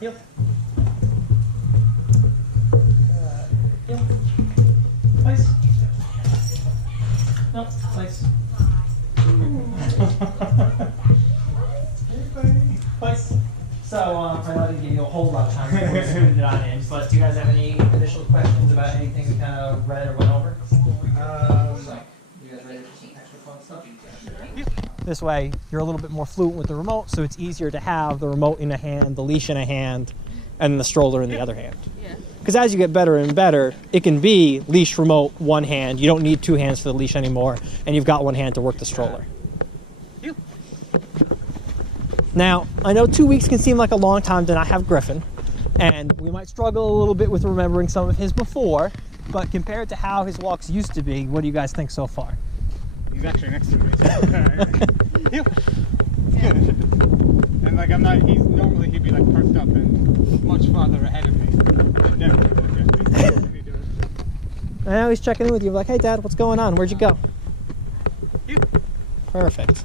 Heel. Heel. Place. No, place. Place. So, I know I didn't give you a whole lot of time before we scooted it on in, but do you guys have any initial questions about anything we kind of read or went over? You guys ready for some extra fun stuff? This way, you're a little bit more fluent with the remote, so it's easier to have the remote in a hand, the leash in a hand, and the stroller in the other hand. Because as you get better and better, it can be leash, remote, one hand. You don't need two hands for the leash anymore, and you've got one hand to work the stroller. Now, I know 2 weeks can seem like a long time to not have Griffin, and we might struggle a little bit with remembering some of his before, but compared to how his walks used to be, what do you guys think so far? He's actually next to me. Heel. Yeah. And like normally he'd be like perked up and much farther ahead of me. But never look at me. I know he's checking in with you, like, hey Dad, what's going on? Where'd you go? Heel. Perfect.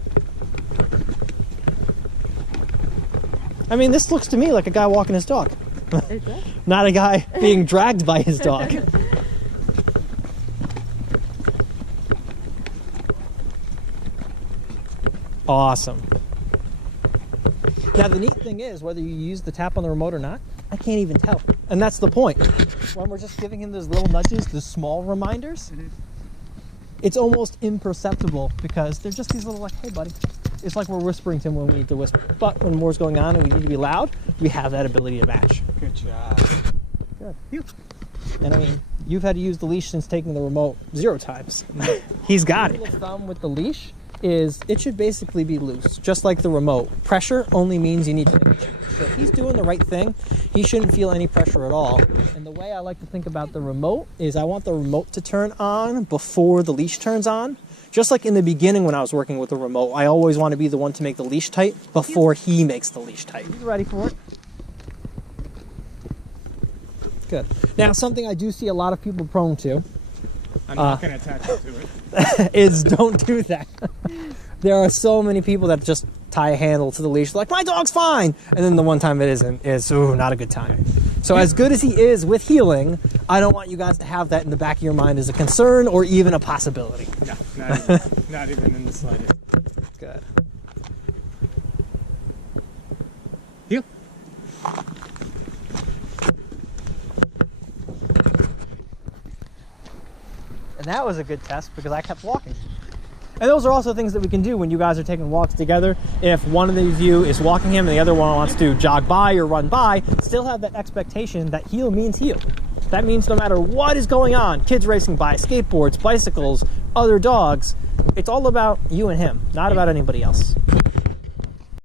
I mean, this looks to me like a guy walking his dog. Not a guy being dragged by his dog. Awesome. Now, the neat thing is, whether you use the tap on the remote or not, I can't even tell. And that's the point. When we're just giving him those little nudges, those small reminders, it's almost imperceptible because they're just these little, like, hey, buddy. It's like we're whispering to him when we need to whisper. But when more's going on and we need to be loud, we have that ability to match. Good job. Good. And I mean, you've had to use the leash since taking the remote 0 times. He's got it. The rule of thumb with the leash is it should basically be loose, just like the remote. Pressure only means you need to make a change. So if he's doing the right thing, he shouldn't feel any pressure at all. And the way I like to think about the remote is I want the remote to turn on before the leash turns on. Just like in the beginning when I was working with the remote, I always want to be the one to make the leash tight before he makes the leash tight. You ready for it? Good. Now, something I do see a lot of people prone to, I'm not going to attach it to it, is don't do that. There are so many people that just tie a handle to the leash, like, my dog's fine, and then the one time it isn't is, ooh, not a good time. So as good as he is with healing, I don't want you guys to have that in the back of your mind as a concern or even a possibility. No, not even in the slightest. Good. Heel. And that was a good test because I kept walking. And those are also things that we can do when you guys are taking walks together. If one of you is walking him and the other one wants to jog by or run by, still have that expectation that heel means heel. That means no matter what is going on, kids racing by, skateboards, bicycles, other dogs, it's all about you and him, not about anybody else.